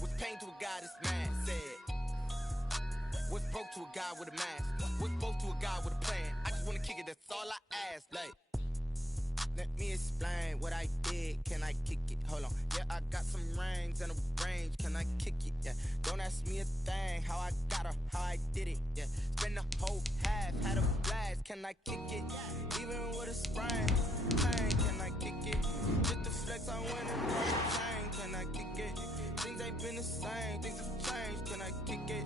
What's pain to a guy that's mad? Said. What's broke to a guy with a mask? What's broke to a guy with a plan? I just wanna kick it, that's all I ask. Like, let me explain what I did. Can I kick it? Hold on. Yeah, I got some rings and a range. Can I kick it? Yeah. Don't ask me a thing. How I got her, how I did it. Yeah. Spend the whole half, had a blast. Can I kick it? Even with a sprain, pain. Can I kick it? Just the flex, I went and brought a chain. Can I kick it? Things ain't been the same. Things have changed. Can I kick it?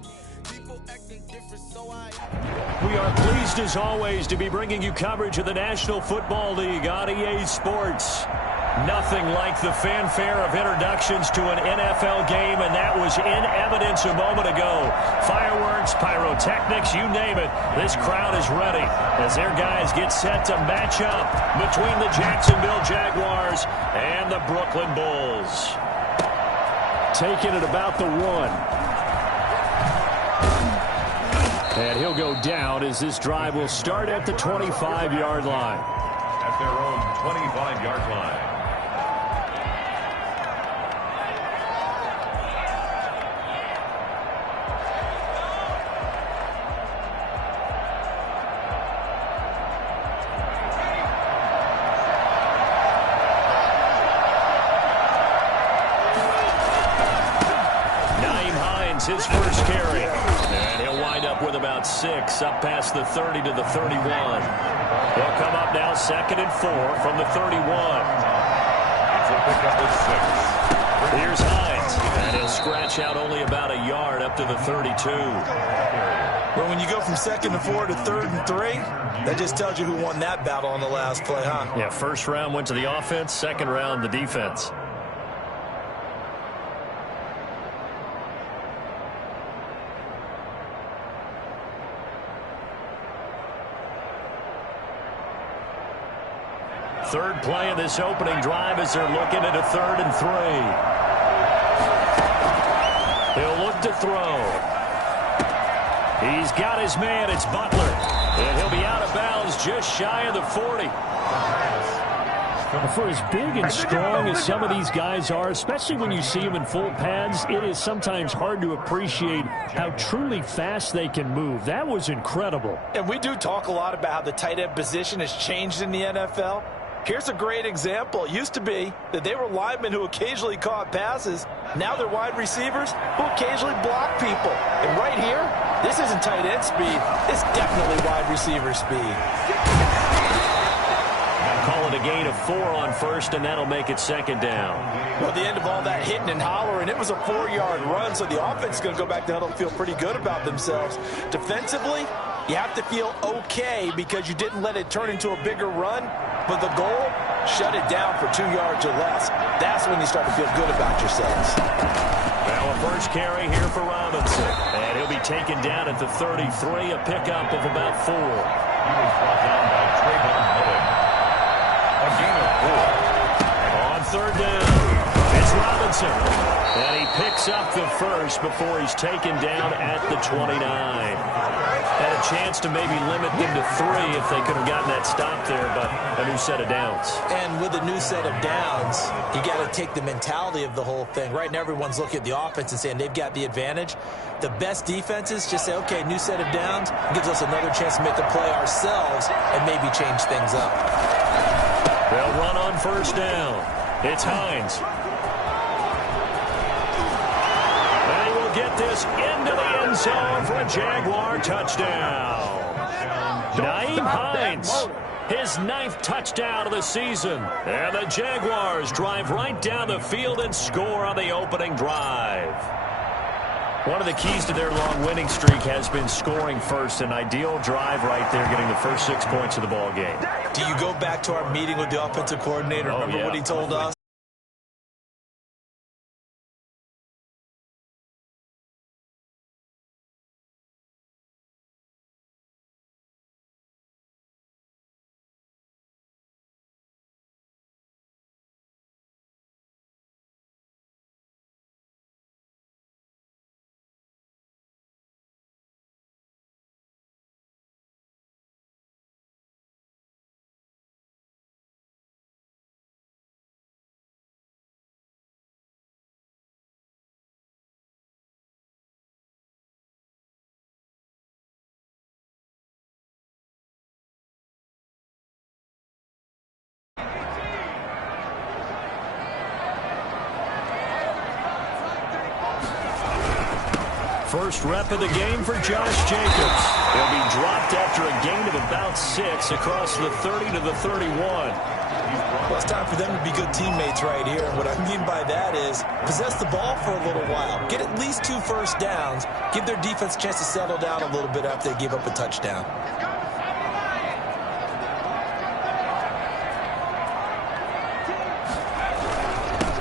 People acting different, so We are pleased as always to be bringing you coverage of the National Football League on EA Sports. Nothing like the fanfare of introductions to an NFL game, and that was in evidence a moment ago. Fireworks, pyrotechnics, you name it. This crowd is ready as their guys get set to match up between the Jacksonville Jaguars and the Brooklyn Bulls. Taking it about the 1. And he'll go down as this drive will start at the 25-yard line. At their own 25-yard line. Nyheim Hines, his first carry. And he'll wind up with about 6, up past the 30 to the 31. He'll come up now 2nd and 4 from the 31. Here's Hines, and he'll scratch out only about a yard up to the 32. Well, when you go from 2nd and 4 to 3rd and 3, that just tells you who won that battle on the last play, huh? Yeah, first round went to the offense, second round the defense. Third play of this opening drive as they're looking at a 3rd and 3. He'll look to throw. He's got his man. It's Butler. And he'll be out of bounds just shy of the 40. For as big and strong as some of these guys are, especially when you see them in full pads, it is sometimes hard to appreciate how truly fast they can move. That was incredible. And we do talk a lot about how the tight end position has changed in the NFL. Here's a great example. It used to be that they were linemen who occasionally caught passes. Now they're wide receivers who occasionally block people. And right here, this isn't tight end speed. It's definitely wide receiver speed. Call it a gain of 4 on first, and that'll make it 2nd down. Well, the end of all that hitting and hollering, it was a 4-yard run, so the offense is going to go back to huddle and feel pretty good about themselves. Defensively, you have to feel okay because you didn't let it turn into a bigger run, but the goal, shut it down for 2 yards or less. That's when you start to feel good about yourselves. Well, a first carry here for Robinson, and he'll be taken down at the 33, a pickup of about 4. He was brought down by Trayvon Mullen. A gain of 4. On 3rd down, it's Robinson. And he picks up the first before he's taken down at the 29. Had a chance to maybe limit them to 3 if they could have gotten that stop there, but a new set of downs. And with a new set of downs, you got to take the mentality of the whole thing. Right now, everyone's looking at the offense and saying they've got the advantage. The best defenses just say, okay, new set of downs, gives us another chance to make a play ourselves and maybe change things up. They'll run on 1st down. It's Hines. And he will get this into the end zone for a Jaguar touchdown. Nyheim Hines, his 9th touchdown of the season. And the Jaguars drive right down the field and score on the opening drive. One of the keys to their long winning streak has been scoring first. An ideal drive right there, getting the first 6 points of the ball game. Do you go back to our meeting with the offensive coordinator? Remember what he told us? First rep of the game for Josh Jacobs. He'll be dropped after a gain of about 6 across the 30 to the 31. Well, it's time for them to be good teammates right here. And what I mean by that is possess the ball for a little while. Get at least 2 first downs. Give their defense a chance to settle down a little bit after they give up a touchdown.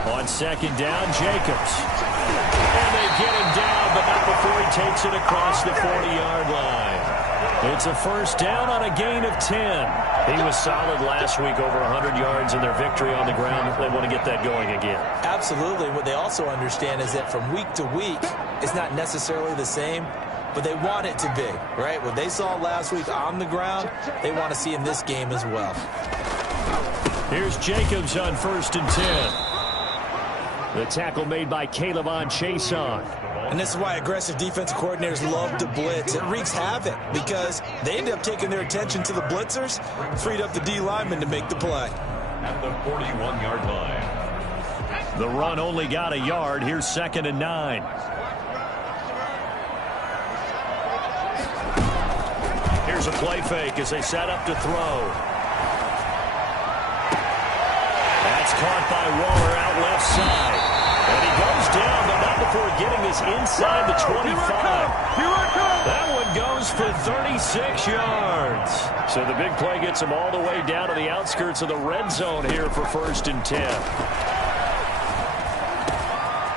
On second down, Jacobs. And they get him down, but not before he takes it across the 40-yard line. It's a first down on a gain of 10. He was solid last week, over 100 yards in their victory on the ground. They want to get that going again. Absolutely. What they also understand is that from week to week, it's not necessarily the same, but they want it to be, right? What they saw last week on the ground, they want to see in this game as well. Here's Jacobs on first and 10. The tackle made by K'Lavon Chaisson. And this is why aggressive defensive coordinators love to blitz. It wreaks havoc because they end up taking their attention to the blitzers, freed up the D lineman to make the play. At the 41-yard line. The run only got a yard. Here's second and 9. Here's a play fake as they set up to throw. That's caught by Waller out left side. And he goes down, but not before getting us inside the 25. That one goes for 36 yards. So the big play gets him all the way down to the outskirts of the red zone here for first and 10.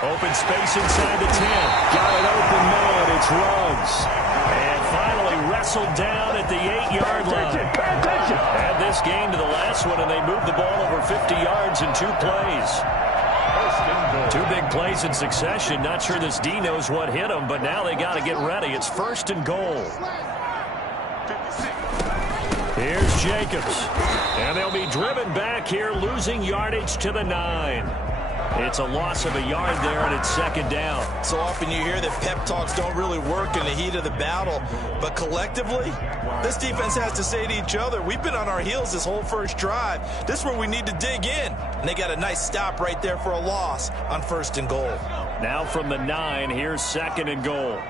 Open space inside the 10. Got it open man. It's Ruggs. And finally wrestled down at the 8-yard line. Add this game to the last one, and they moved the ball over 50 yards in 2 plays. 2 big plays in succession. Not sure this D knows what hit him, but now they got to get ready. It's first and goal. Here's Jacobs. And they'll be driven back here, losing yardage to the 9. It's a loss of a yard there, and it's second down. So often you hear that pep talks don't really work in the heat of the battle, but collectively, this defense has to say to each other, we've been on our heels this whole first drive. This is where we need to dig in. And they got a nice stop right there for a loss on first and goal. Now from the 9, here's second and goal.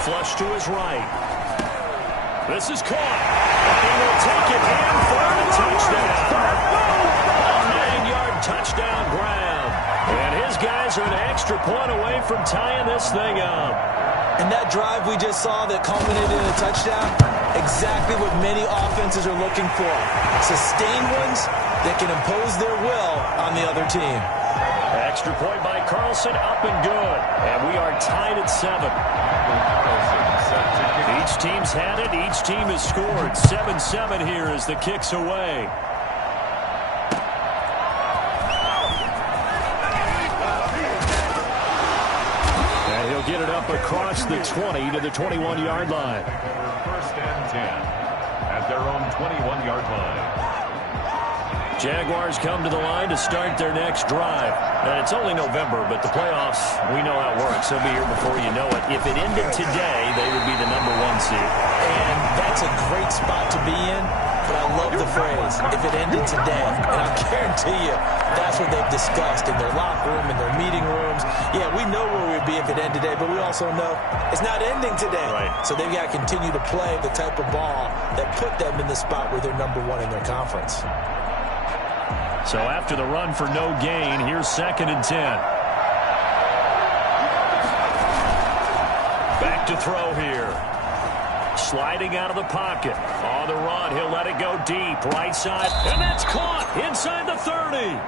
Flush to his right. This is caught. He will take it in for a touchdown. A 9-yard touchdown ground. And his guys are an extra point away from tying this thing up. And that drive we just saw that culminated in a touchdown, exactly what many offenses are looking for. Sustained ones that can impose their will on the other team. Extra point by Carlson, up and good. And we are tied at 7. Each team's had it. Each team has scored. 7-7 here as the kick's away. And he'll get it up across the 20 to the 21-yard line. First and 10 at their own 21-yard line. Jaguars come to the line to start their next drive. And it's only November, but the playoffs, we know how it works. They'll be here before you know it. If it ended today, they would be the number 1 seed. And that's a great spot to be in, but I love the phrase, if it ended today. And I guarantee you, that's what they've discussed in their locker room, in their meeting rooms. Yeah, we know where we'd be if it ended today, but we also know it's not ending today. Right. So they've got to continue to play the type of ball that put them in the spot where they're number 1 in their conference. So after the run for no gain, here's second and 10. Back to throw here. Sliding out of the pocket. On the run, he'll let it go deep. Right side, and that's caught inside the 30.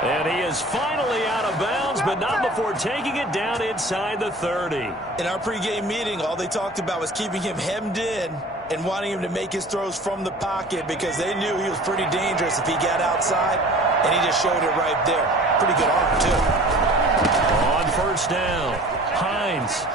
And he is finally out of bounds, but not before taking it down inside the 30. In our pregame meeting, all they talked about was keeping him hemmed in and wanting him to make his throws from the pocket because they knew he was pretty dangerous if he got outside, and he just showed it right there. Pretty good arm, too. On first down, Hines.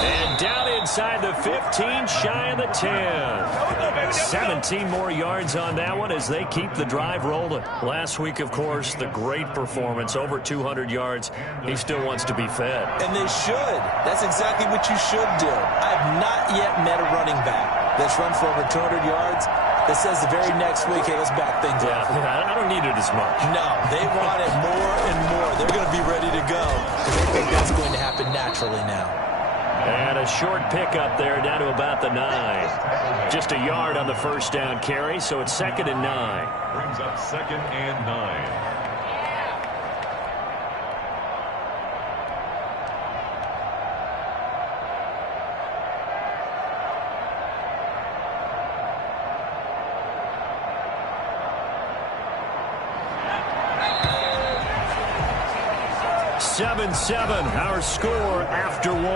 And down inside the 15, shy of the 10. 17 more yards on that one as they keep the drive rolling. Last week, of course, the great performance, over 200 yards. He still wants to be fed. And they should. That's exactly what you should do. I have not yet met a running back that's run for over 200 yards, that says the very next week, hey, let's back things up. Yeah, I don't need it as much. No, they want it more and more. They're going to be ready to go because they think that's going to happen naturally now. And a short pickup there down to about the 9. Just a yard on the first down carry, so it's 2nd and 9. Brings up 2nd and 9. Our score after 1. 7-7.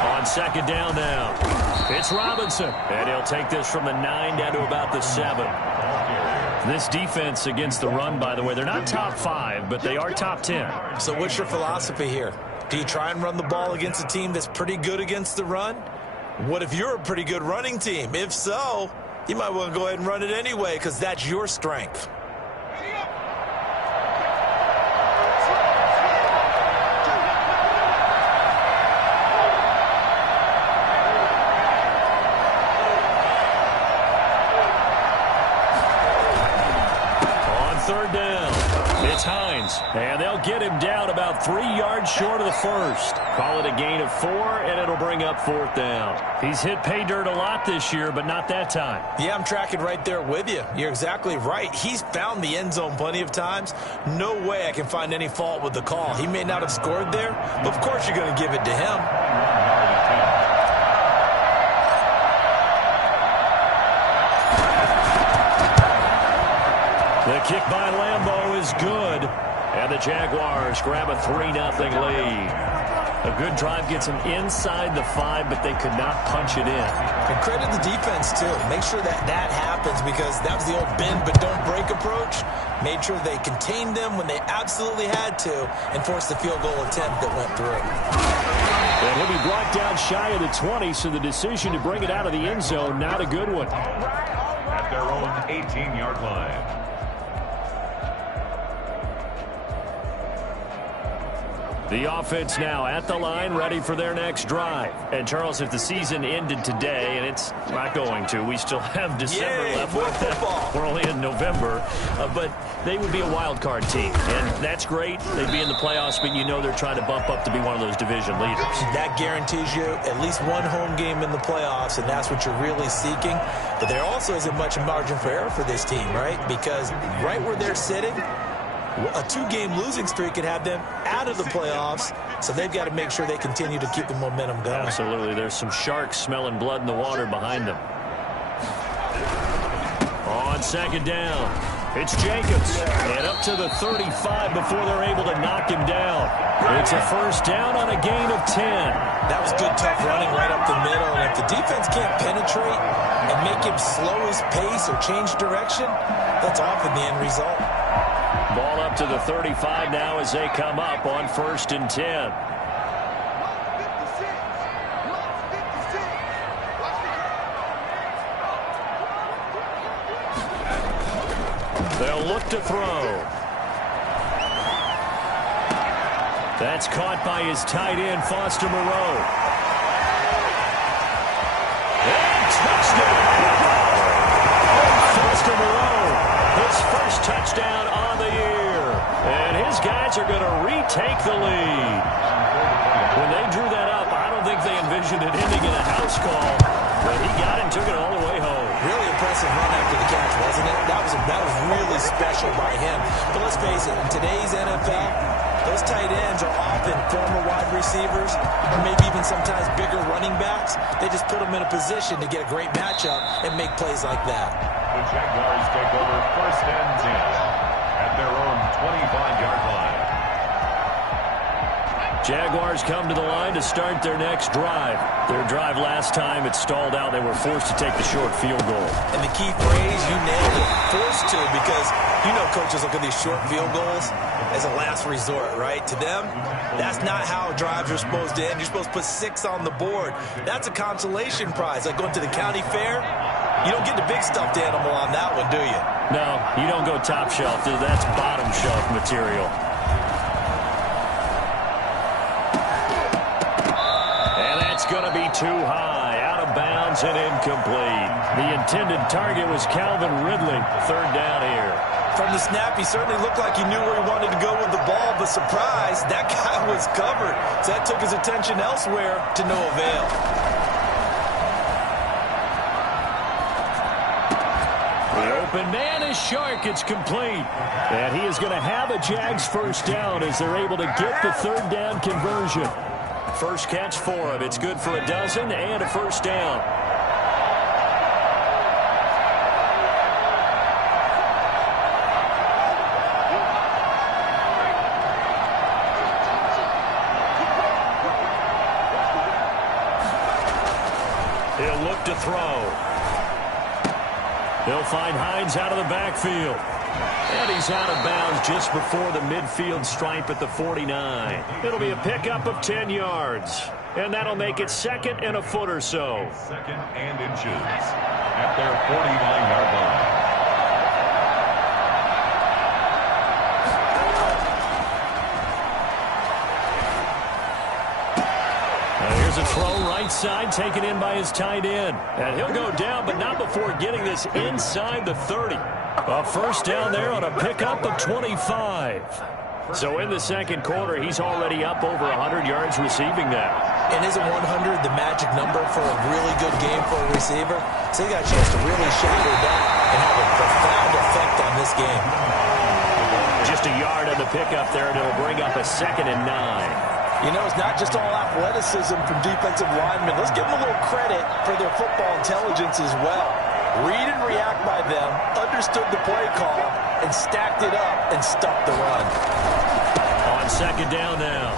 On 2nd down now. It's Robinson. And he'll take this from the 9 down to about the 7. This defense against the run, by the way, they're not top 5, but they are top 10. So what's your philosophy here? Do you try and run the ball against a team that's pretty good against the run? What if you're a pretty good running team? If so, you might want to go ahead and run it anyway because that's your strength. On 3rd down, it's Hines. And they'll get him down about 3 yards short of the first. Call it a gain of 4, and it'll bring up 4th down. He's hit pay dirt a lot this year, but not that time. Yeah, I'm tracking right there with you. You're exactly right. He's found the end zone plenty of times. No way I can find any fault with the call. He may not have scored there, but of course you're going to give it to him. The kick by Lambeau is good. And the Jaguars grab a 3-0 lead. A good drive gets them inside the 5, but they could not punch it in. And credit the defense, too. Make sure that happens because that was the old bend but don't break approach. Made sure they contained them when they absolutely had to and forced the field goal attempt that went through. And he'll be brought down shy of the 20, so the decision to bring it out of the end zone, not a good one. At their own 18-yard line. The offense now at the line, ready for their next drive. And, Charles, if the season ended today, and it's not going to, we still have December left. More football. We're only in November. But they would be a wild card team, and that's great. They'd be in the playoffs, but you know they're trying to bump up to be one of those division leaders. That guarantees you at least one home game in the playoffs, and that's what you're really seeking. But there also isn't much margin for error for this team, right? Because right where they're sitting, a 2-game losing streak could have them out of the playoffs, so they've got to make sure they continue to keep the momentum going. Absolutely. There's some sharks smelling blood in the water behind them. On 2nd down, it's Jacobs. And up to the 35 before they're able to knock him down. It's a 1st down on a gain of 10. That was good, tough running right up the middle. And if the defense can't penetrate and make him slow his pace or change direction, that's often the end result. Ball up to the 35 now as they come up on 1st and 10. They'll look to throw. That's caught by his tight end, Foster Moreau. And touchdown! Foster Moreau, his first touchdown on the year. And his guys are going to retake the lead. When they drew that up, I don't think they envisioned it ending in a house call. But he got it and took it all the way home. Really impressive run after the catch, wasn't it? That was really special by him. But let's face it, in today's NFL, those tight ends are often former wide receivers or maybe even sometimes bigger running backs. They just put them in a position to get a great matchup and make plays like that. The Jaguars take over 1st and 10 at their own 25-yard line. Jaguars come to the line to start their next drive. Their drive last time, it stalled out. They were forced to take the short field goal. And the key phrase, you nailed it, forced to, because you know coaches look at these short field goals as a last resort, right? To them, that's not how drives are supposed to end. You're supposed to put 6 on the board. That's a consolation prize, like going to the county fair. You don't get the big stuffed animal on that one, do you? No, you don't go top shelf. That's bottom shelf material. And that's going to be too high. Out of bounds and incomplete. The intended target was Calvin Ridley. Third down here. From the snap, he certainly looked like he knew where he wanted to go with the ball, but surprise, that guy was covered. So that took his attention elsewhere to no avail. The open man is Shark. It's complete. And he is going to have a Jags first down as they're able to get the third down conversion. First catch for him. It's good for a dozen and a first down. He'll look to throw. He'll find Hines out of the backfield. And he's out of bounds just before the midfield stripe at the 49. It'll be a pickup of 10 yards. And that'll make it second and a foot or so. Second and inches at their 49-yard line. Here's a throw right side taken in by his tight end. And he'll go down, but not before getting this inside the 30. A first down there on a pickup of 25. So in the second quarter, he's already up over 100 yards receiving now. And isn't 100 the magic number for a really good game for a receiver? So he got a chance to really shatter that and have a profound effect on this game. Just a yard on the pickup there, and it'll bring up a 2nd and 9. You know, it's not just all athleticism from defensive linemen. Let's give them a little credit for their football intelligence as well. Read and react by them, understood the play call, and stacked it up and stuffed the run. On second down now,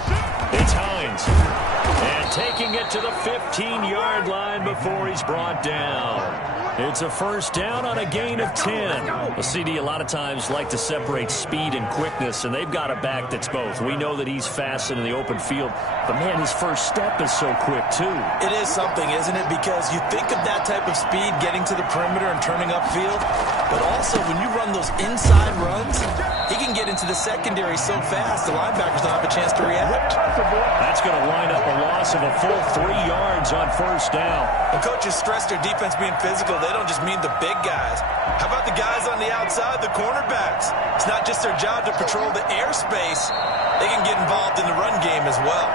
it's Hines. And taking it to the 15-yard line before he's brought down. It's a first down on a gain of 10. A CD a lot of times like to separate speed and quickness, and they've got a back that's both. We know that he's fast in the open field, but man, his first step is so quick too. It is something, isn't it? Because you think of that type of speed getting to the perimeter and turning upfield, but also when you run those inside runs, he can get into the secondary so fast the linebackers don't have a chance to react. That's going to wind up a loss of a full 3 yards on first down. When coaches stress their defense being physical, they don't just mean the big guys. How about the guys on the outside, the cornerbacks? It's not just their job to patrol the airspace. They can get involved in the run game as well.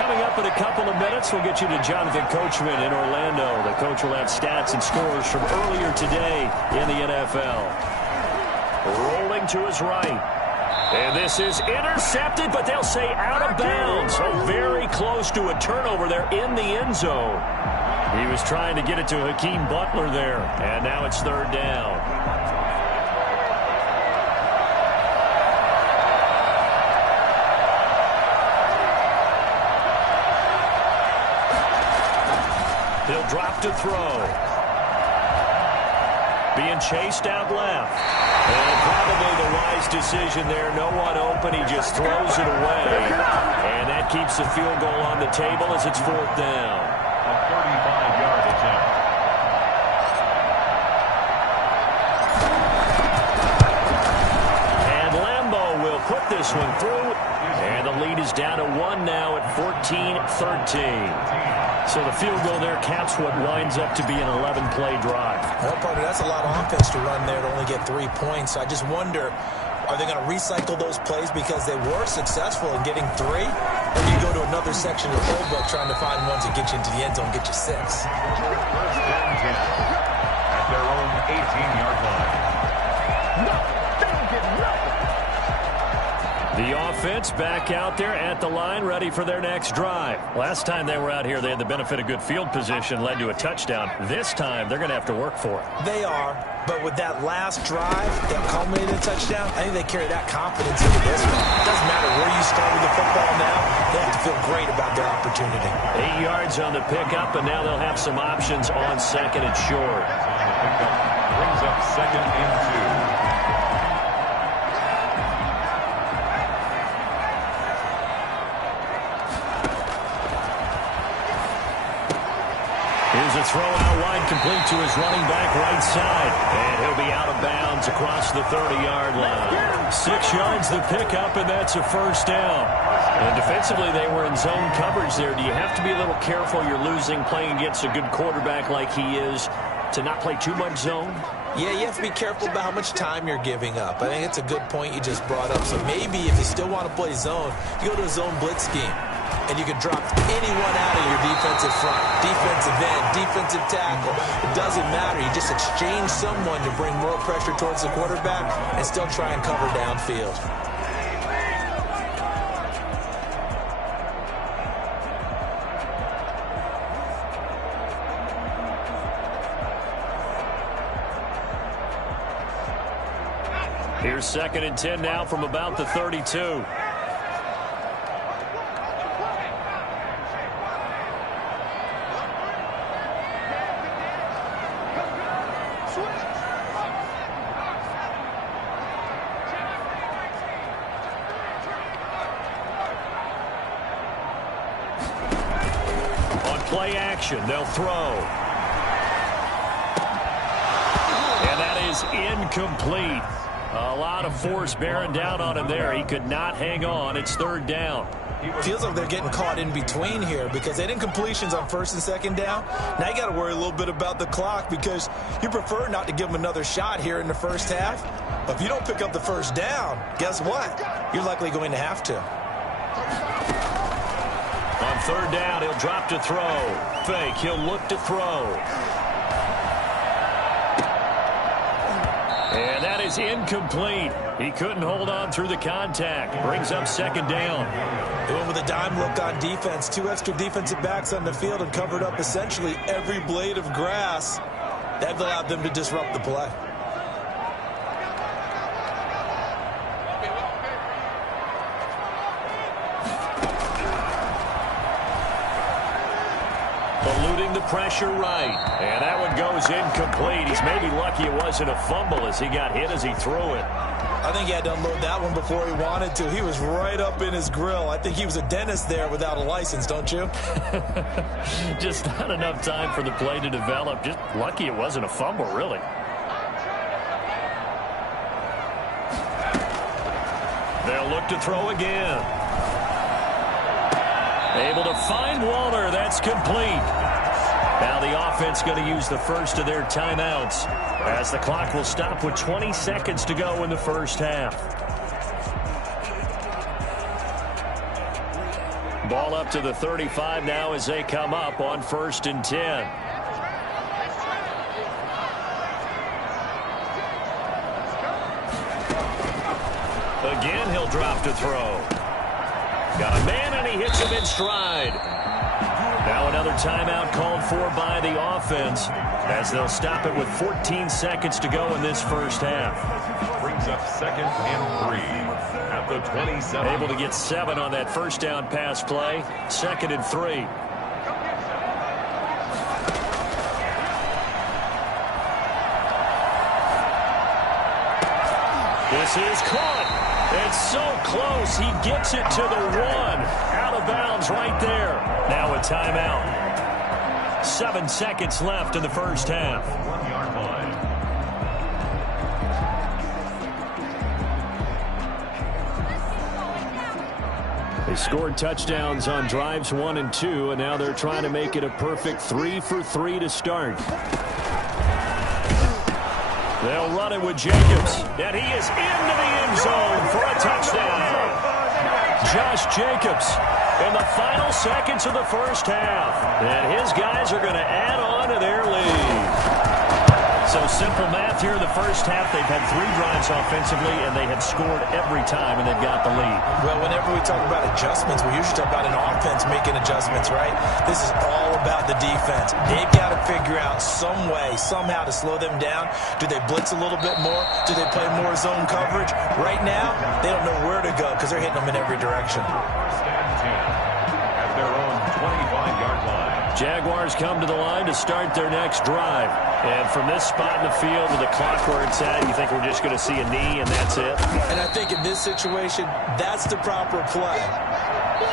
Coming up in a couple of minutes, we'll get you to Jonathan Coachman in Orlando. The coach will have stats and scores from earlier today in the NFL. Rolling to his right. And this is intercepted, but they'll say out of bounds. So very close to a turnover there in the end zone. He was trying to get it to Hakeem Butler there, and now it's third down. He'll drop to throw. Being chased out left. And probably the wise decision there. No one open. He just throws it away. And that keeps the field goal on the table as it's fourth down. A 35-yard attempt. And Lambo will put this one through. And the lead is down to 1 now at 14-13. So the field goal there caps what winds up to be an 11-play drive. Well, partner, that's a lot of offense to run there to only get 3 points. I just wonder, are they going to recycle those plays because they were successful in getting 3? Or do you go to another section of the playbook trying to find ones that get you into the end zone and get you 6? First and 10 at their own 18-yard line. The offense back out there at the line, ready for their next drive. Last time they were out here, they had the benefit of good field position, led to a touchdown. This time, they're going to have to work for it. They are, but with that last drive that culminated in a touchdown, I think they carry that confidence into this one. It doesn't matter where you start with the football now. They have to feel great about their opportunity. 8 yards on the pickup, and now they'll have some options on second and short. The pickup brings up second and 2. Here's a throw out wide, complete to his running back right side. And he'll be out of bounds across the 30-yard line. 6 yards the pickup, and that's a first down. And defensively, they were in zone coverage there. Do you have to be a little careful? You're losing playing against a good quarterback like he is to not play too much zone? Yeah, you have to be careful about how much time you're giving up. I think it's a good point you just brought up. So maybe if you still want to play zone, you go to a zone blitz scheme. And you can drop anyone out of your defensive front, defensive end, defensive tackle. It doesn't matter. You just exchange someone to bring more pressure towards the quarterback and still try and cover downfield. Here's 2nd and 10 now from about the 32. Play action, they'll throw. And that is incomplete. A lot of force bearing down on him there. He could not hang on. It's 3rd down. Feels like they're getting caught in between here because they didn't completions on 1st and 2nd down. Now you got to worry a little bit about the clock because you prefer not to give them another shot here in the first half. But if you don't pick up the 1st down, guess what? You're likely going to have to. On 3rd down, he'll drop to throw. Fake, he'll look to throw. And that is incomplete. He couldn't hold on through the contact. Brings up 2nd down. They went with a dime look on defense. 2 extra defensive backs on the field and covered up essentially every blade of grass. That allowed them to disrupt the play. Eluding the pressure right. And that one goes incomplete. He's maybe lucky it wasn't a fumble as he got hit as he threw it. I think he had to unload that one before he wanted to. He was right up in his grill. I think he was a dentist there without a license, don't you? Just not enough time for the play to develop. Just lucky it wasn't a fumble, really. They'll look to throw again. Able to find Waller. That's complete. Now the offense going to use the first of their timeouts as the clock will stop with 20 seconds to go in the first half. Ball up to the 35 now as they come up on 1st and 10. Again, he'll drop to throw. Got a man, and he hits him in stride. Now another timeout called for by the offense as they'll stop it with 14 seconds to go in this first half. Brings up 2nd and 3 at the 27. Able to get 7 on that first down pass play. 2nd and 3. This is caught. It's so close. He gets it to the 1. Out of bounds right there. Now a timeout. 7 seconds left in the first half. 1-yard line. They scored touchdowns on drives 1 and 2, and now they're trying to make it a perfect 3 for 3 to start. They'll run it with Jacobs, and he is into the end zone for a touchdown. Josh Jacobs in the final seconds of the first half, and his guys are going to add on to their lead. So simple math here in the first half. They've had 3 drives offensively, and they have scored every time, and they've got the lead. Well, whenever we talk about adjustments, we usually talk about an offense making adjustments, right? This is all about the defense. They've got to figure out some way, somehow to slow them down. Do they blitz a little bit more? Do they play more zone coverage? Right now, they don't know where to go because they're hitting them in every direction. 1st and 10 at their own 25-yard line. Jaguars come to the line to start their next drive. And from this spot in the field with the clock where it's at, you think we're just going to see a knee and that's it? And I think in this situation, that's the proper play.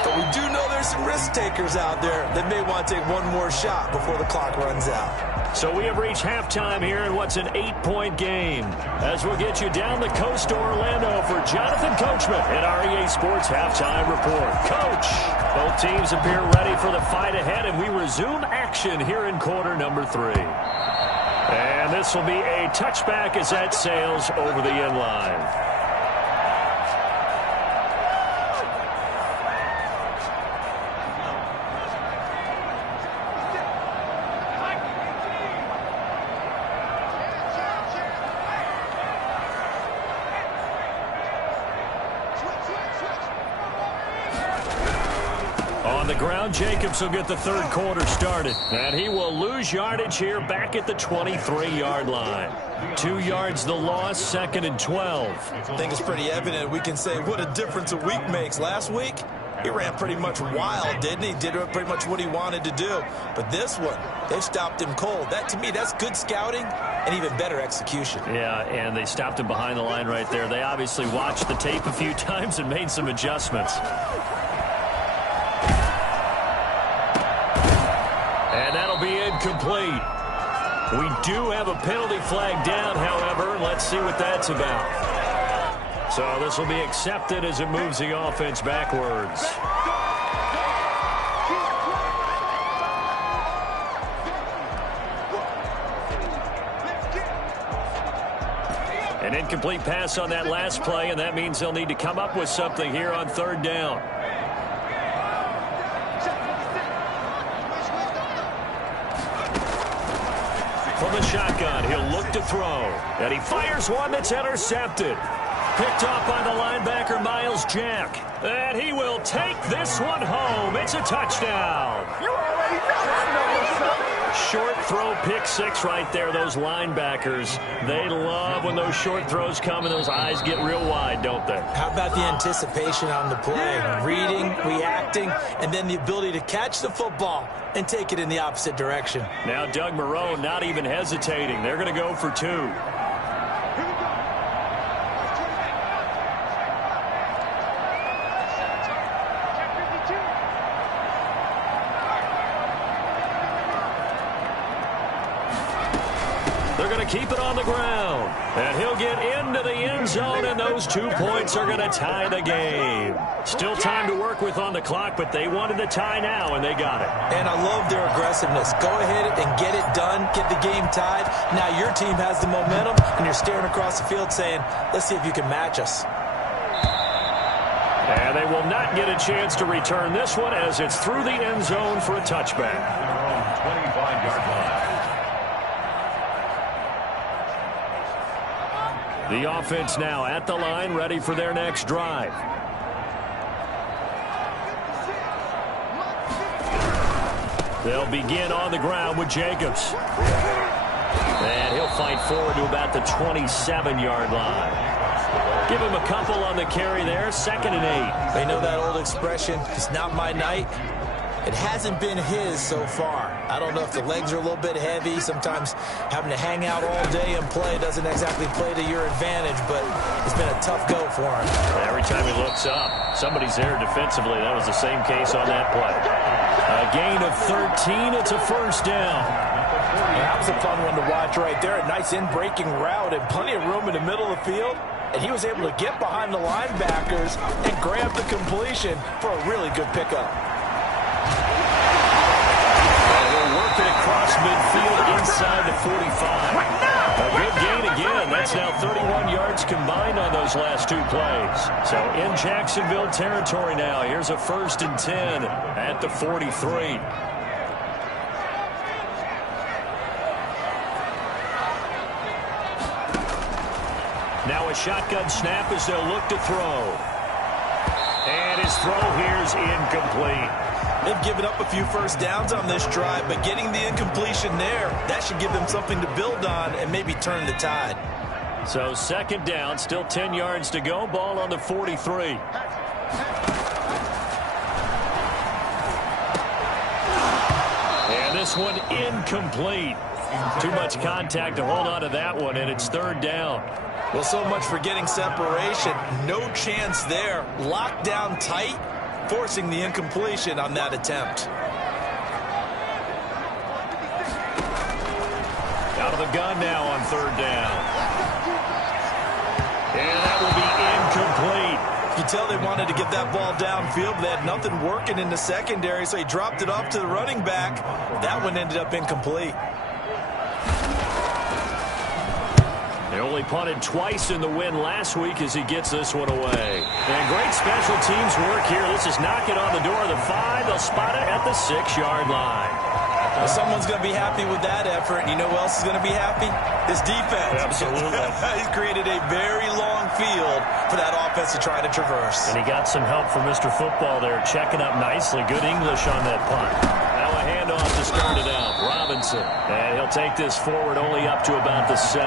But we do know there's some risk takers out there that may want to take one more shot before the clock runs out. So we have reached halftime here in what's an 8-point game. As we'll get you down the coast to Orlando for Jonathan Coachman at our EA Sports Halftime Report. Coach, both teams appear ready for the fight ahead, and we resume action here in quarter number 3. And this will be a touchback as that sails over the end line. Jacobs will get the third quarter started, and he will lose yardage here back at the 23-yard line. 2 yards the loss, 2nd and 12. I think it's pretty evident. We can say what a difference a week makes. Last week, he ran pretty much wild, didn't he? Did pretty much what he wanted to do. But this one, they stopped him cold. That, to me, that's good scouting and even better execution. Yeah, and they stopped him behind the line right there. They obviously watched the tape a few times and made some adjustments. And that'll be incomplete. We do have a penalty flag down, however. Let's see what that's about. So this will be accepted as it moves the offense backwards. An incomplete pass on that last play, and that means they'll need to come up with something here on 3rd down. From the shotgun, he'll look to throw. And he fires one that's intercepted. Picked off by the linebacker, Miles Jack. And he will take this one home. It's a touchdown. Short throw, pick 6 right there. Those linebackers, they love when those short throws come and those eyes get real wide, don't they? How about the anticipation on the play? Reading, reacting, and then the ability to catch the football and take it in the opposite direction. Now Doug Marrone not even hesitating. They're going to go for 2. They're going to keep it on the ground. And he'll get into the end zone, and those 2 points are going to tie the game. Still time to work with on the clock, but they wanted the tie now, and they got it. And I love their aggressiveness. Go ahead and get it done, get the game tied. Now your team has the momentum, and you're staring across the field saying, let's see if you can match us. And they will not get a chance to return this one as it's through the end zone for a touchback. 25-yard line. The offense now at the line, ready for their next drive. They'll begin on the ground with Jacobs. And he'll fight forward to about the 27-yard line. Give him a couple on the carry there, 2nd and 8. They know that old expression, it's not my night. It hasn't been his so far. I don't know if the legs are a little bit heavy. Sometimes having to hang out all day and play doesn't exactly play to your advantage, but it's been a tough go for him. Every time he looks up, somebody's there defensively. That was the same case on that play. A gain of 13. It's a 1st down. Yeah, that was a fun one to watch right there. A nice in-breaking route and plenty of room in the middle of the field. And he was able to get behind the linebackers and grab the completion for a really good pickup. Across midfield inside the 45. A good gain again. That's now 31 yards combined on those last 2 plays. So in Jacksonville territory now. Here's a 1st and 10 at the 43. Now a shotgun snap as they'll look to throw. And his throw here's incomplete. They've given up a few first downs on this drive, but getting the incompletion there, that should give them something to build on and maybe turn the tide. So 2nd down, still 10 yards to go. Ball on the 43. And this one incomplete. Too much contact to hold on to that one, and it's 3rd down. Well, so much for getting separation. No chance there. Locked down tight. forcing the incompletion on that attempt. Out of the gun now on third down. And that will be incomplete. You tell they wanted to get that ball downfield, but they had nothing working in the secondary, so he dropped it off to the running back. That one ended up incomplete. They only punted twice in the win last week as he gets this one away. And great special teams work here. This is knocking on the door of the 5. They'll spot it at the 6-yard line. Well, someone's going to be happy with that effort. You know who else is going to be happy? His defense. Absolutely. He's created a very long field for that offense to try to traverse. And he got some help from Mr. Football there, checking up nicely. Good English on that punt. Now a handoff to start it out. Robinson. And he'll take this forward only up to about the 7.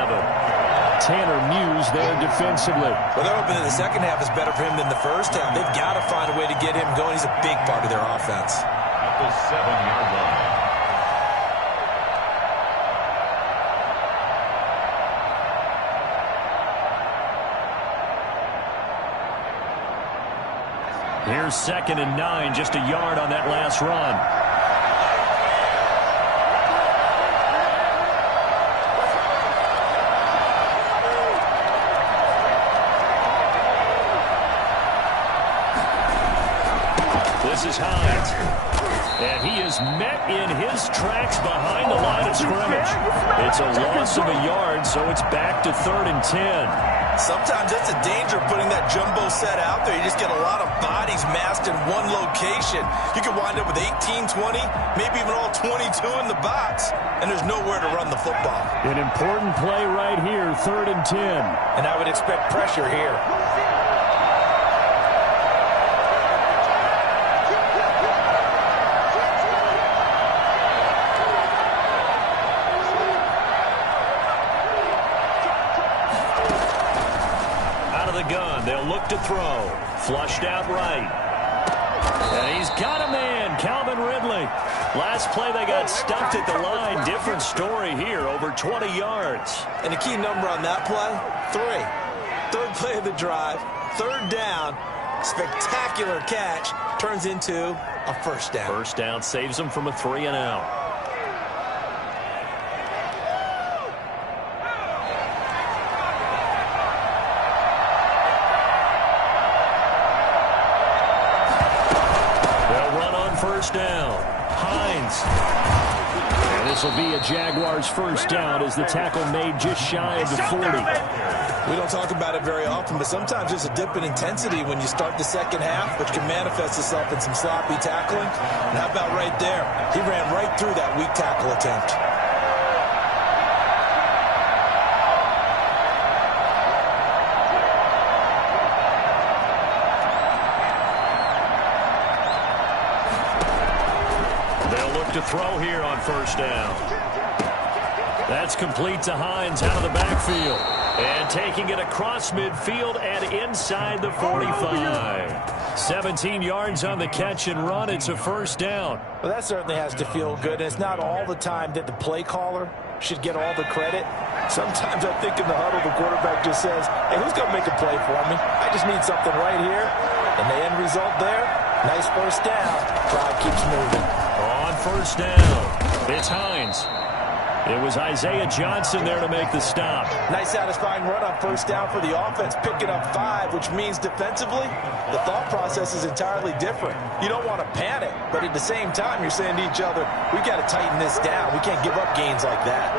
Tanner Muse there defensively. Well, they're hoping that the second half is better for him than the first half. They've got to find a way to get him going. He's a big part of their offense. At the 7-yard line. Here's 2nd and 9, just a yard on that last run. This is Hines. And he is met in his tracks behind the line of scrimmage. It's a loss of a yard, so it's back to 3rd and 10. Sometimes that's the danger of putting that jumbo set out there. You just get a lot of bodies massed in one location. You can wind up with 18, 20, maybe even all 22 in the box, and there's nowhere to run the football. An important play right here, 3rd and 10. And I would expect pressure here. They'll look to throw. Flushed out right. And he's got a man, Calvin Ridley. Last play they got stuffed at the line. Different story here, over 20 yards. And the key number on that play, 3. Third play of the drive, 3rd down. Spectacular catch turns into a 1st down. 1st down saves them from a 3 and out. First down. Hines. And this will be a Jaguars 1st down as the tackle made just shy of the 40. We don't talk about it very often, but sometimes there's a dip in intensity when you start the second half, which can manifest itself in some sloppy tackling. And how about right there? He ran right through that weak tackle attempt. To throw here on 1st down. That's complete to Hines out of the backfield. And taking it across midfield and inside the 45. 17 yards on the catch and run. It's a 1st down. Well, that certainly has to feel good. And it's not all the time that the play caller should get all the credit. Sometimes I think in the huddle, the quarterback just says, hey, who's going to make a play for me? I just need something right here. And the end result there, nice 1st down. Drive keeps moving. On 1st down, it's Hines. It was Isaiah Johnson there to make the stop. Nice satisfying run on 1st down for the offense, picking up 5, which means defensively, the thought process is entirely different. You don't want to panic, but at the same time, you're saying to each other, we've got to tighten this down. We can't give up gains like that.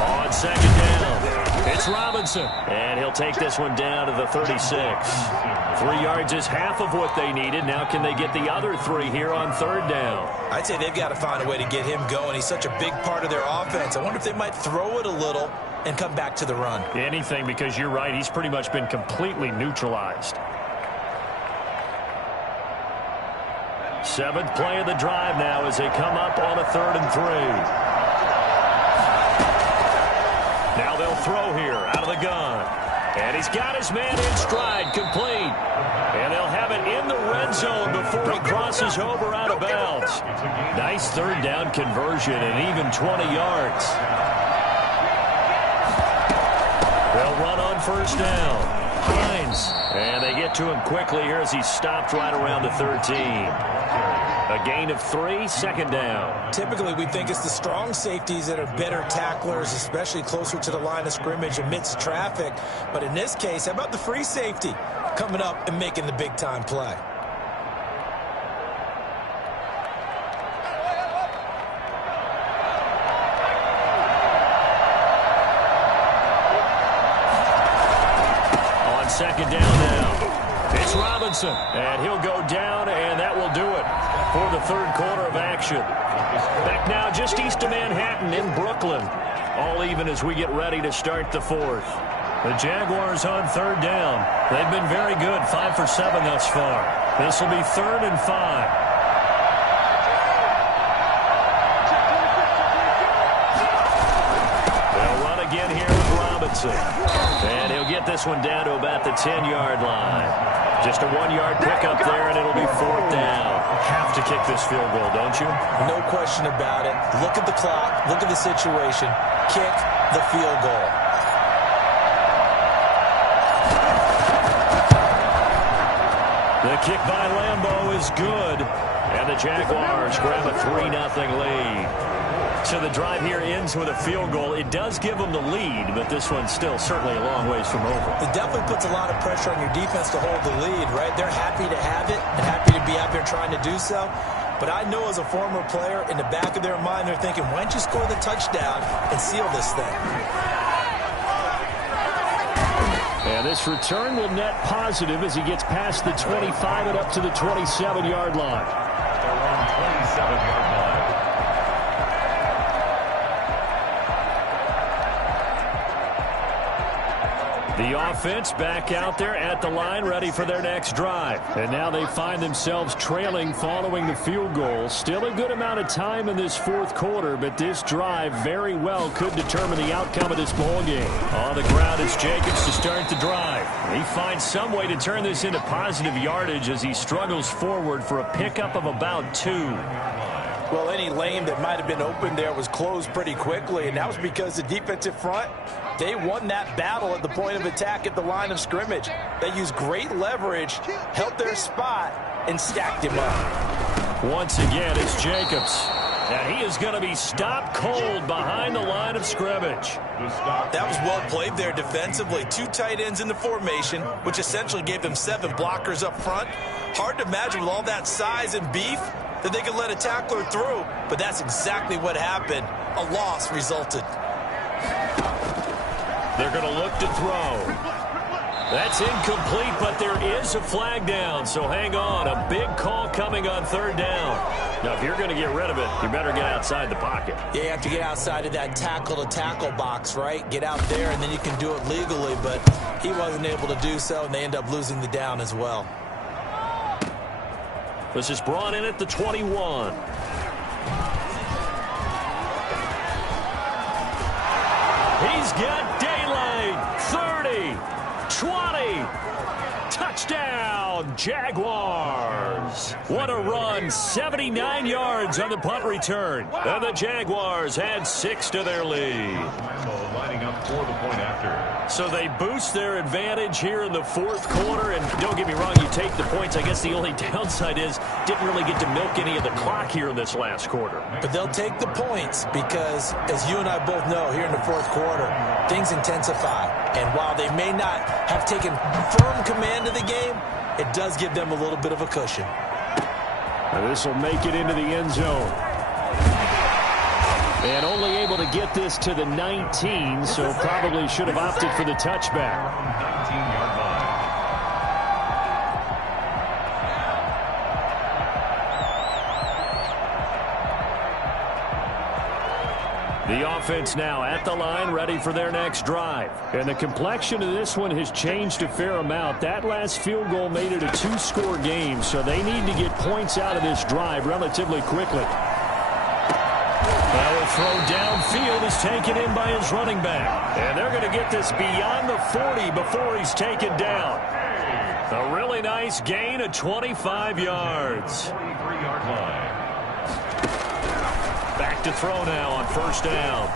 On 2nd down, it's Robinson. And he'll take this one down to the 36. 3 yards is half of what they needed. Now can they get the other 3 here on 3rd down? I'd say they've got to find a way to get him going. He's such a big part of their offense. I wonder if they might throw it a little and come back to the run. Anything, because you're right. He's pretty much been completely neutralized. 7th play of the drive now as they come up on a 3rd and 3. Now they'll throw here out of the gun. And he's got his man in stride, complete. And they'll have it in the red zone before he crosses over out of bounds. Nice 3rd down conversion and even 20 yards. They'll run on 1st down. Hines. And they get to him quickly here as he stopped right around the 13. A gain of 3, second down. Typically, we think it's the strong safeties that are better tacklers, especially closer to the line of scrimmage amidst traffic. But in this case, how about the free safety coming up and making the big-time play? On second down now, it's Robinson. And he'll go down, and that will do it for the third quarter of action. Back now just east of Manhattan in Brooklyn. All even as we get ready to start the fourth. The Jaguars on third down. They've been very good, 5 for 7 thus far. This will be 3rd and 5. They'll run again here with Robinson. And he'll get this one down to about the 10-yard line. Just a 1-yard pickup there, and it'll be 4th down. Have to kick this field goal, don't you? No question about it. Look at the clock. Look at the situation. Kick the field goal. The kick by Lambeau is good. And the Jaguars grab a 3-0 lead. So the drive here ends with a field goal. It does give them the lead, but this one's still certainly a long ways from over. It definitely puts a lot of pressure on your defense to hold the lead, right? They're happy to have it and happy to be out there trying to do so. But I know as a former player, in the back of their mind, they're thinking, why don't you score the touchdown and seal this thing? And this return will net positive as he gets past the 25 and up to the 27-yard line. Their own 27-yard line. The offense back out there at the line, ready for their next drive. And now they find themselves trailing following the field goal. Still a good amount of time in this fourth quarter, but this drive very well could determine the outcome of this ball game. On the ground is Jacobs to start the drive. He finds some way to turn this into positive yardage as he struggles forward for a pickup of about 2. Well, any lane that might have been open there was closed pretty quickly, and that was because the defensive front, they won that battle at the point of attack at the line of scrimmage. They used great leverage, held their spot, and stacked him up. Once again, it's Jacobs. And he is going to be stopped cold behind the line of scrimmage. That was well played there defensively. 2 tight ends in the formation, which essentially gave them 7 blockers up front. Hard to imagine with all that size and beef that they could let a tackler through, but that's exactly what happened. A loss resulted. They're going to look to throw. That's incomplete, but there is a flag down, so hang on. A big call coming on third down. Now, if you're going to get rid of it, you better get outside the pocket. Yeah, you have to get outside of that tackle-to-tackle box, right? Get out there, and then you can do it legally, but he wasn't able to do so, and they end up losing the down as well. This is brought in at the 21. He's got daylight. 30, 20. Touchdown, Jaguars. What a run. 79 yards on the punt return. And the Jaguars add 6 to their lead. Lining up for the point after. So they boost their advantage here in the fourth quarter. And don't get me wrong, you take the points. I guess the only downside is didn't really get to milk any of the clock here in this last quarter. But they'll take the points because, as you and I both know, here in the fourth quarter, things intensify. And while they may not have taken firm command of the game, it does give them a little bit of a cushion. And this will make it into the end zone. And only able to get this to the 19, so probably should have opted for the touchback. 19-yard line. The offense now at the line, ready for their next drive. And the complexion of this one has changed a fair amount. That last field goal made it a 2-score game, so they need to get points out of this drive relatively quickly. Well, a throw downfield is taken in by his running back. And they're going to get this beyond the 40 before he's taken down. A really nice gain of 25 yards. 43-yard line. Back to throw now on first down.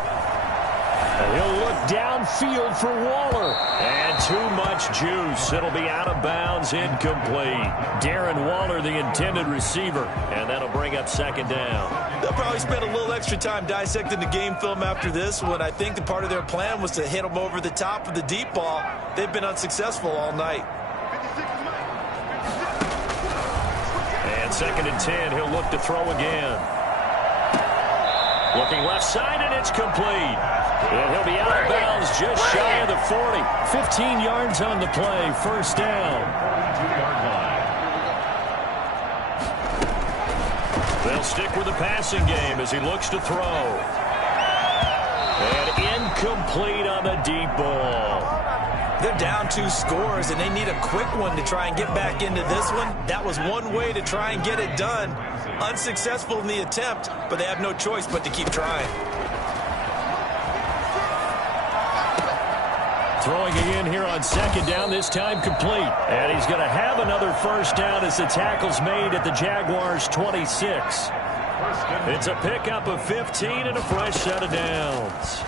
And he'll look downfield for Waller. And too much juice. It'll be out of bounds, incomplete. Darren Waller, the intended receiver. And that'll bring up second down. They'll probably spend a little extra time dissecting the game film after this one. I think the part of their plan was to hit them over the top of the deep ball. They've been unsuccessful all night. And second and 10, he'll look to throw again. Looking left side, and it's complete. And he'll be out of bounds just shy of the 40. 15 yards on the play, first down. 42-yard line. They'll stick with the passing game as he looks to throw. And incomplete on the deep ball. They're down 2 scores, and they need a quick one to try and get back into this one. That was one way to try and get it done. Unsuccessful in the attempt, but they have no choice but to keep trying. Throwing again here on second down, this time complete. And he's going to have another first down as the tackle's made at the Jaguars' 26. It's a pickup of 15 and a fresh set of downs.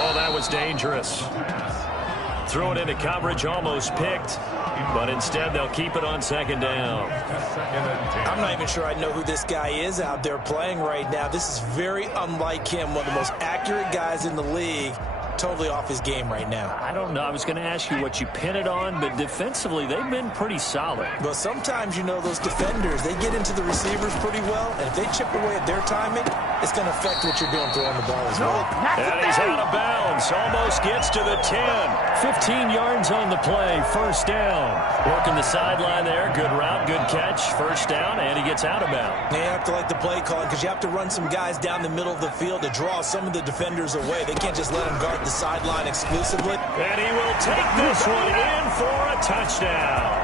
Oh, that was dangerous. Threw it into coverage, almost picked. But instead, they'll keep it on second down. I'm not even sure I know who this guy is out there playing right now. This is very unlike him, one of the most accurate guys in the league. Totally off his game right now. I don't know. I was going to ask you what you pin it on, but defensively, they've been pretty solid. But sometimes, you know, those defenders, they get into the receivers pretty well, and if they chip away at their timing, it's going to affect what you're doing throwing the ball as well. And he's out of bounds. Almost gets to the 10. 15 yards on the play. First down. Working the sideline there. Good route, good catch. First down, and he gets out of bounds. You have to like the play calling because you have to run some guys down the middle of the field to draw some of the defenders away. They can't just let them guard the sideline exclusively. And he will take this one in for a touchdown.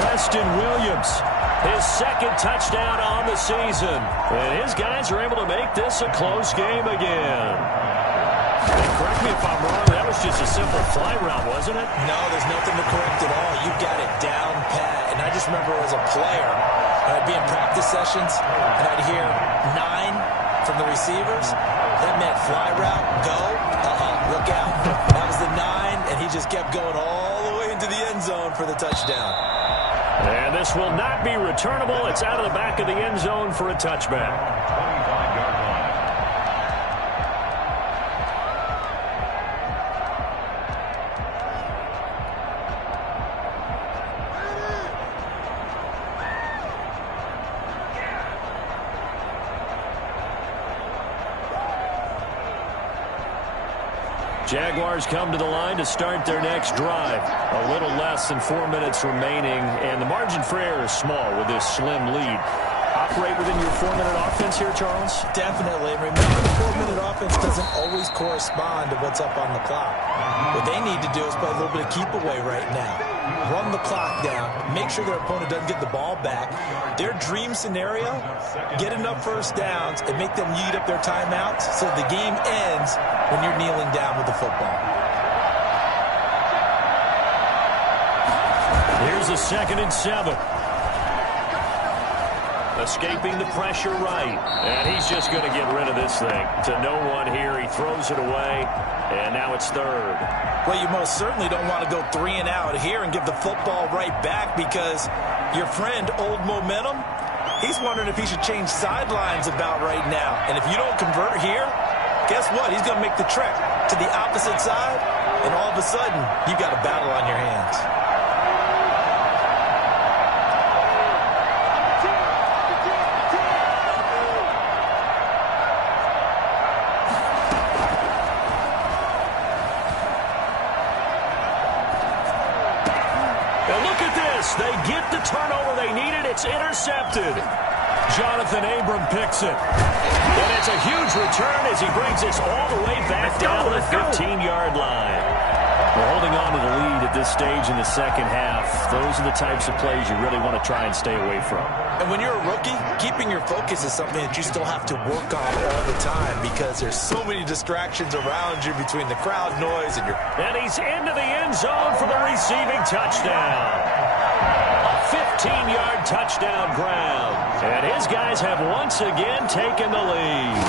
Preston Williams, his second touchdown on the season. And his guys are able to make this a close game again. And correct me if I'm wrong, that was just a simple fly route, wasn't it? No, there's nothing to correct at all. You got it down pat. And I just remember as a player, I'd be in practice sessions, and I'd hear 9 from the receivers. That meant fly route, go, look out. That was the 9, and he just kept going all the way into the end zone for the touchdown. And this will not be returnable. It's out of the back of the end zone for a touchback. 25-yard line. Jaguars come to the line to start their next drive. A little less than 4 minutes remaining, and the margin for error is small with this slim lead. Operate within your 4-minute offense here, Charles? Definitely. Remember, the 4-minute offense doesn't always correspond to what's up on the clock. What they need to do is play a little bit of keep away right now. Run the clock down. Make sure their opponent doesn't get the ball back. Their dream scenario, get enough first downs and make them eat up their timeouts so the game ends when you're kneeling down with the football. Here's a 2nd and 7. Escaping the pressure right. And he's just going to get rid of this thing. To no one here. He throws it away. And now it's 3rd. Well, you most certainly don't want to go 3 and out here and give the football right back because your friend, Old Momentum, he's wondering if he should change sidelines about right now. And if you don't convert here, guess what? He's going to make the trek to the opposite side, and all of a sudden, you've got a battle on your hands. They get the turnover they needed. It's intercepted. Jonathan Abram picks it. And it's a huge return as he brings us all the way back down the 15-yard line. We're holding on to the lead at this stage in the second half. Those are the types of plays you really want to try and stay away from. And when you're a rookie, keeping your focus is something that you still have to work on all the time because there's so many distractions around you between the crowd noise and your... And he's into the end zone for the receiving touchdown. 15-yard touchdown ground. And his his guys have once again taken the lead.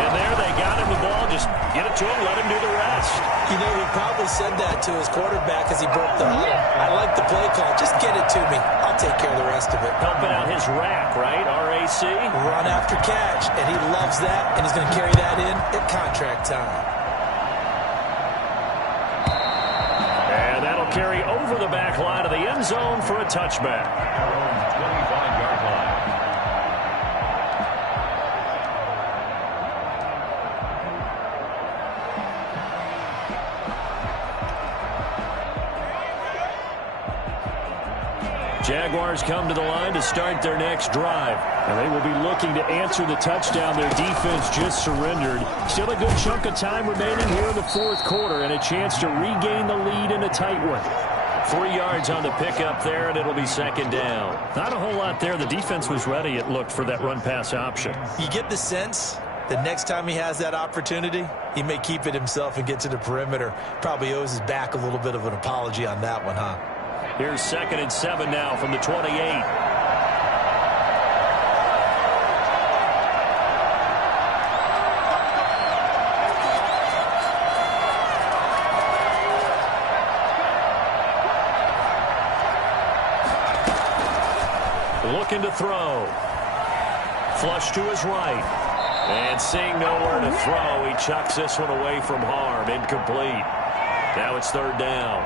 And there they got him the ball. Just get it to him, let him do the rest. You know, he probably said that to his quarterback as he broke the huddle. I like the play call. Just get it to me. I'll take care of the rest of it. Helping out his rack, right? RAC. Run after catch, and he loves that, and he's going to carry that in at contract time. And that'll carry over the back line of the end zone for a touchback. Our own 25-yard line. Jaguars come to the line to start their next drive. And they will be looking to answer the touchdown their defense just surrendered. Still a good chunk of time remaining here in the fourth quarter and a chance to regain the lead in a tight one. 3 yards on the pickup there, and it'll be second down. Not a whole lot there. The defense was ready, it looked, for that run-pass option. You get the sense that next time he has that opportunity, he may keep it himself and get to the perimeter. Probably owes his back a little bit of an apology on that one, huh? Here's 2nd and 7 now from the 28. Looking to throw. Flush to his right. And seeing nowhere to throw, he chucks this one away from harm. Incomplete. Now it's 3rd down.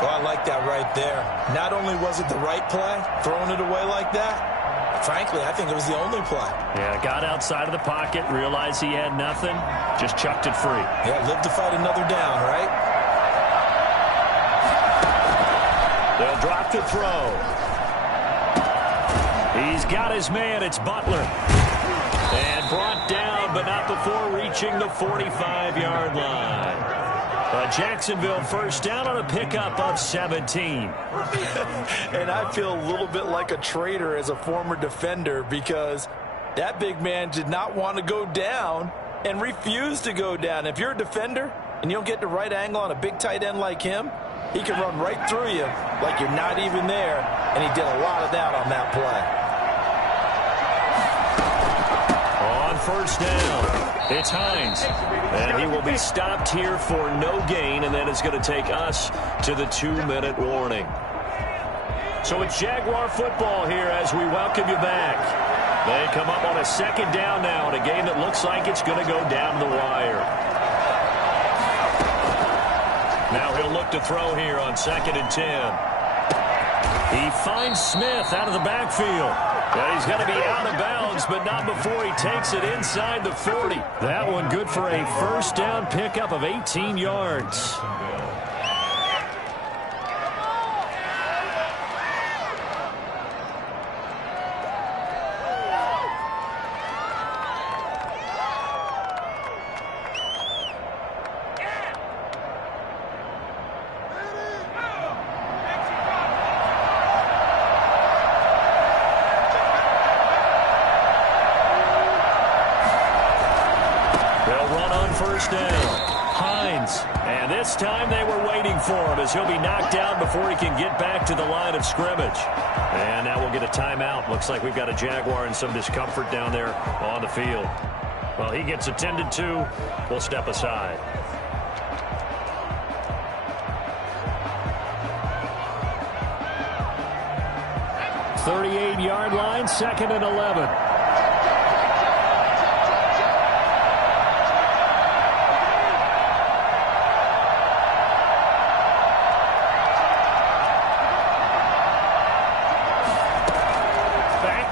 Oh, I like that right there. Not only was it the right play, throwing it away like that, frankly, I think it was the only play. Yeah, got outside of the pocket, realized he had nothing, just chucked it free. Yeah, live to fight another down, right? They'll drop to throw. He's got his man. It's Butler. And brought down, but not before reaching the 45-yard line. Jacksonville first down on a pickup of 17. And I feel a little bit like a traitor as a former defender because that big man did not want to go down and refused to go down. If you're a defender and you don't get the right angle on a big tight end like him, he can run right through you like you're not even there, and he did a lot of that on that play. On first down, it's Hines. And he will be stopped here for no gain, and then it's going to take us to the 2-minute warning. So it's Jaguar football here as we welcome you back. They come up on a 2nd down now in a game that looks like it's going to go down the wire. Now he'll look to throw here on 2nd and 10. He finds Smith out of the backfield. And he's going to be out of bounds, but not before he takes it inside the 40. That one good for a first down pickup of 18 yards. First down. Hines. And this time they were waiting for him as he'll be knocked down before he can get back to the line of scrimmage. And now we'll get a timeout. Looks like we've got a Jaguar in some discomfort down there on the field. Well, he gets attended to. We'll step aside. "38-yard line, 2nd and 11.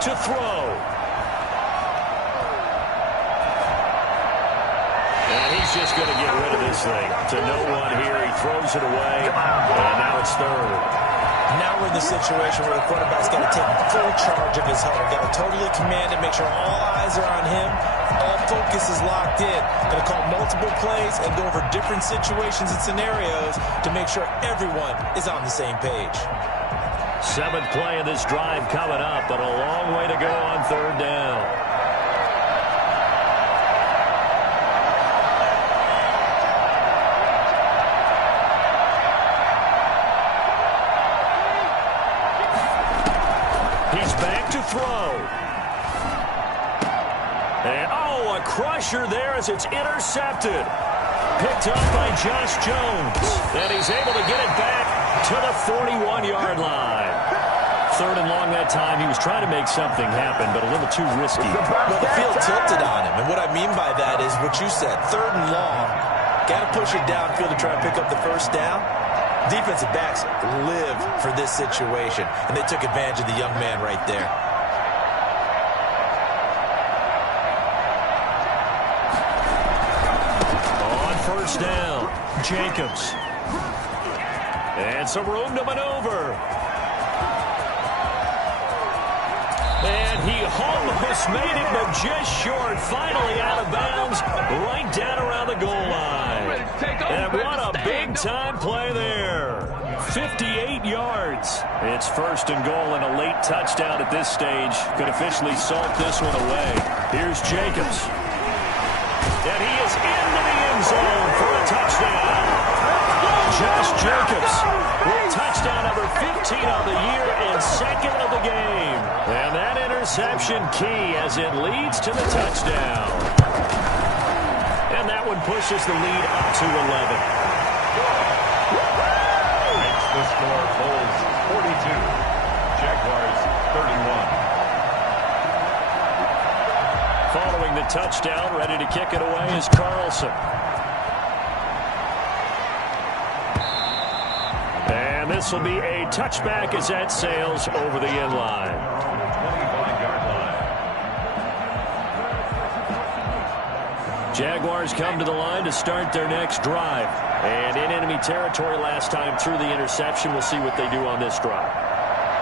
To throw. And he's just going to get rid of this thing. To no one here. He throws it away. And now it's 3rd. Now we're in the situation where the quarterback's got to take full charge of his huddle. Got to totally command it, make sure all eyes are on him. All focus is locked in. Going to call multiple plays and go over different situations and scenarios to make sure everyone is on the same page. 7th play of this drive coming up, but a long way to go on 3rd down. He's back to throw. And, oh, a crusher there as it's intercepted. Picked up by Josh Jones. And he's able to get it back to the 41-yard line. 3rd and long that time. He was trying to make something happen, but a little too risky. Well, the field tilted on him. And what I mean by that is what you said. 3rd and long. Got to push it downfield to try and pick up the first down. Defensive backs live for this situation. And they took advantage of the young man right there. On first down, Jacobs. And some room to maneuver. And he almost made it, but just short. Finally out of bounds, right down around the goal line. And what a big-time play there. 58 yards. It's 1st and goal and a late touchdown at this stage. Could officially salt this one away. Here's Jacobs. And he is into the end zone for a touchdown. Josh Jacobs with touchdown number 15 on the year and 2nd of the game. And that interception key as it leads to the touchdown. And that one pushes the lead up to 11. Makes the score Bulls 42, Jaguars 31. Following the touchdown, ready to kick it away is Carlson. And this will be a touchback as that sails over the end line. 25-yard line. Jaguars come to the line to start their next drive. And in enemy territory last time through the interception. We'll see what they do on this drive.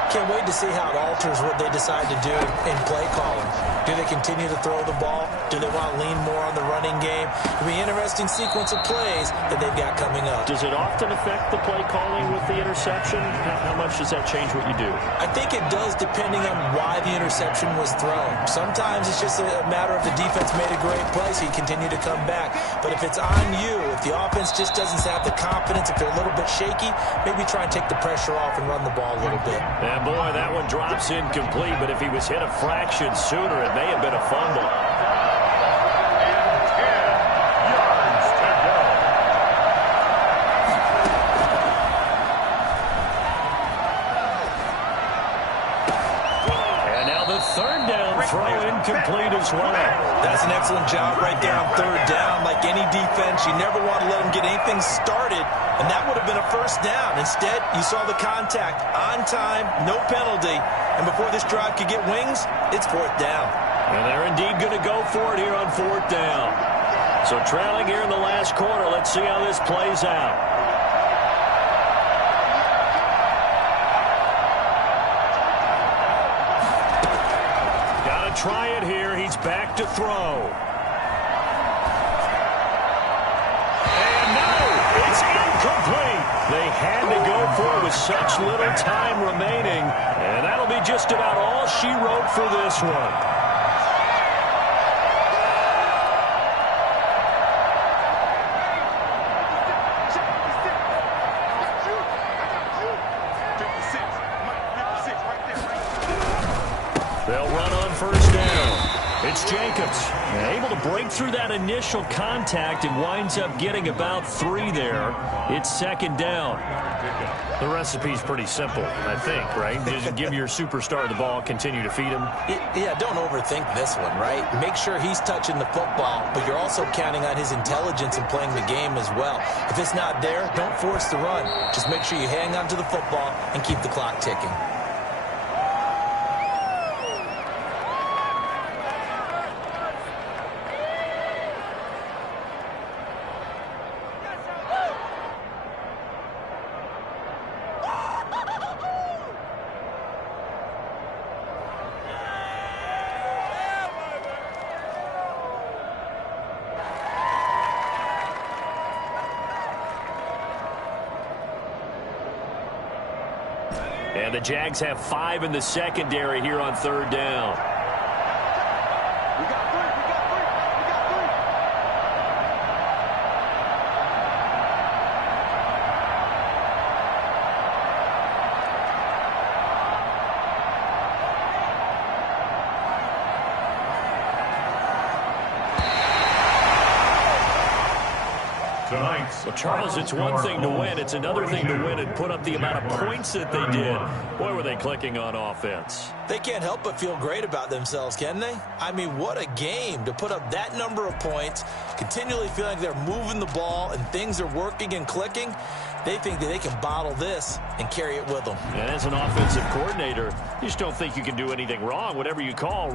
Can't wait to see how it alters what they decide to do in play calling. Do they continue to throw the ball? Do they want to lean more on the running game? It'll be an interesting sequence of plays that they've got coming up. Does it often affect the play calling with the interception? How much does that change what you do? I think it does depending on why the interception was thrown. Sometimes it's just a matter of the defense made a great play, so you continue to come back. But if it's on you, if the offense just doesn't have the confidence, if they're a little bit shaky, maybe try and take the pressure off and run the ball a little bit. And boy, that one drops incomplete, but if he was hit a fraction sooner, it may have been a fumble. And 10 yards to go. And now the 3rd down throw incomplete as well. That's an excellent job right there on 3rd down. Like any defense, you never want to let them get anything started, and that would have been a first down. Instead, you saw the contact on time, no penalty, and before this drive could get wings, it's 4th down. And they're indeed going to go for it here on 4th down. So trailing here in the last quarter, let's see how this plays out. Got to try it here. He's back to throw. And no, it's incomplete. They had to go for it with such little time remaining. And that'll be just about all she wrote for this one. They'll run on 1st down. It's Jacobs, able to break through that initial contact and winds up getting about 3 there. It's 2nd down. The recipe's pretty simple, I think, right? Just give your superstar the ball, continue to feed him. Yeah, don't overthink this one, right? Make sure he's touching the football, but you're also counting on his intelligence in playing the game as well. If it's not there, don't force the run. Just make sure you hang on to the football and keep the clock ticking. And the Jags have 5 in the secondary here on 3rd down. tonight's Well, Charles, it's one thing to win. It's another thing to win and put up the amount of points that they did. Boy, were they clicking on offense. They can't help but feel great about themselves, can they? I mean, what a game to put up that number of points, continually feeling like they're moving the ball and things are working and clicking. They think that they can bottle this and carry it with them. And as an offensive coordinator, you just don't think you can do anything wrong. Whatever you call,